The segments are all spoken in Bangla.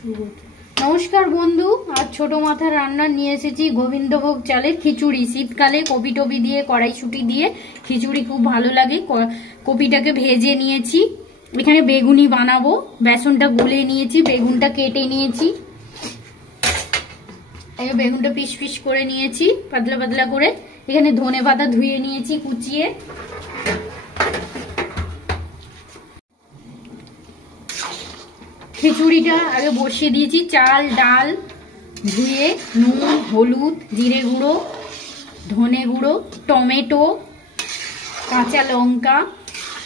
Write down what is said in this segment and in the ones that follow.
নমস্কার বন্ধু, আজ ছোট মাথার রান্না নিয়ে এসেছি গোবিন্দভোগ চালের খিচুড়ি। শীতকালে কপি টপি দিয়ে কড়াইশুঁটি দিয়ে খিচুড়ি খুব ভালো লাগে। কপিটাকে ভেজে নিয়েছি, এখানে বেগুনি বানাবো। বেসনটা গুলে নিয়েছি, বেগুনটা কেটে নিয়েছি, বেগুনটা পিস পিস করে নিয়েছি পাতলা পাতলা করে। এখানে ধনে পাতা ধুয়ে নিয়েছি কুচিয়ে। খিচুড়িটা আগে বসিয়ে দিয়েছি, চাল ডাল ধুয়ে নুন হলুদ জিরে গুঁড়ো ধনে গুঁড়ো টমেটো কাঁচা লঙ্কা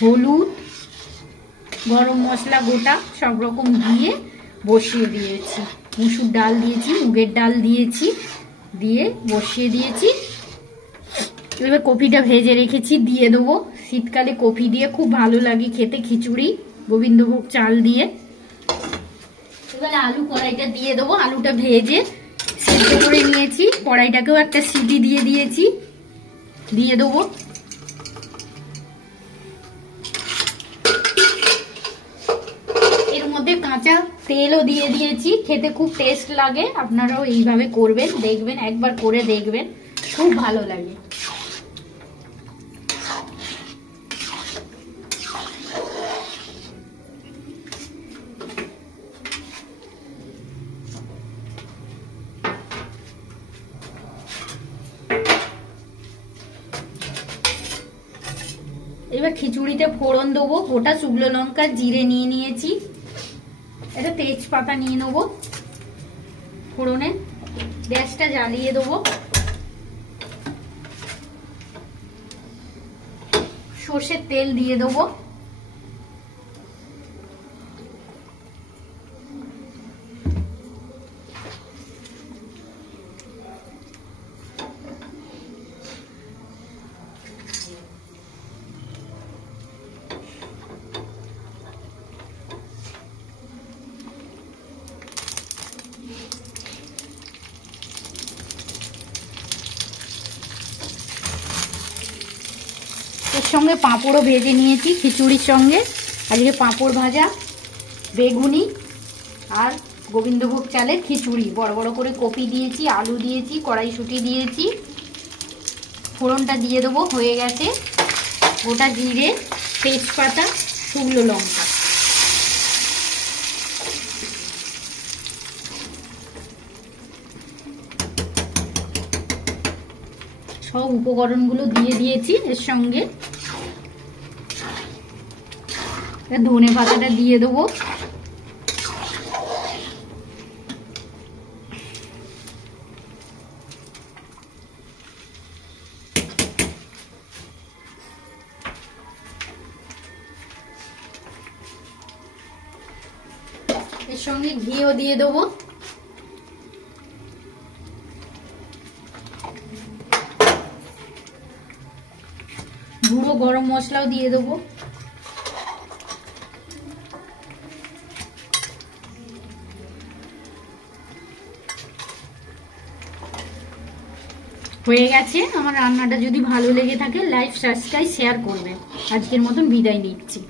হলুদ গরম মশলা গোটা সব রকম দিয়ে বসিয়ে দিয়েছি। মুসুর ডাল দিয়েছি, মুগের ডাল দিয়েছি, দিয়ে বসিয়ে দিয়েছি। এবার কপিটা ভেজে রেখেছি দিয়ে দেবো। শীতকালে কপি দিয়ে খুব ভালো লাগে খেতে খিচুড়ি গোবিন্দভোগ চাল দিয়ে। এবারে আলু কড়াইটা দিয়ে দেবো। আলুটা ভেজে সিদ্ধ করে নিয়েছি, কড়াইটাকেও একটা সিটি দিয়ে দিয়েছি, দিয়ে দেবো। এর মধ্যে কাঁচা তেলও দিয়ে দিয়েছি, খেতে খুব টেস্ট লাগে। আপনারাও এইভাবে করবেন, দেখবেন, একবার করে দেখবেন, খুব ভালো লাগে। এবার খিচুড়িতে ফোড়ন দেবো। গোটা শুকনো লঙ্কা জিরে নিয়ে নিয়েছি, এটা তেজপাতা নিয়ে নেবো। ফোড়নে গ্যাসটা জ্বালিয়ে দেবো। সর্ষের তেল দিয়ে দেবো। এর সঙ্গে পাঁপড়ও ভেজে নিয়েছি খিচুড়ির সঙ্গে। আজকে পাঁপড় ভাজা, বেগুনি আর গোবিন্দভোগ চালের খিচুড়ি। বড় বড় করে কপি দিয়েছি, আলু দিয়েছি, কড়াইশুঁটি দিয়েছি। ফোড়নটা দিয়ে দেবো, হয়ে গেছে। গোটা জিরে তেজপাতা শুকনো লঙ্কা সব উপকরণগুলো দিয়ে দিয়েছি। এর সঙ্গে ধনে পাতাটা দিয়ে দেবো। এর সঙ্গে ঘিও দিয়ে দেবো। গুঁড়ো গরম মশলাও দিয়ে দেবো। হয়ে গেছে আমার রান্নাটা। যদি ভালো লেগে থাকে লাইক সাবস্ক্রাইব শেয়ার করবেন। আজকের মতন বিদায় নিচ্ছি।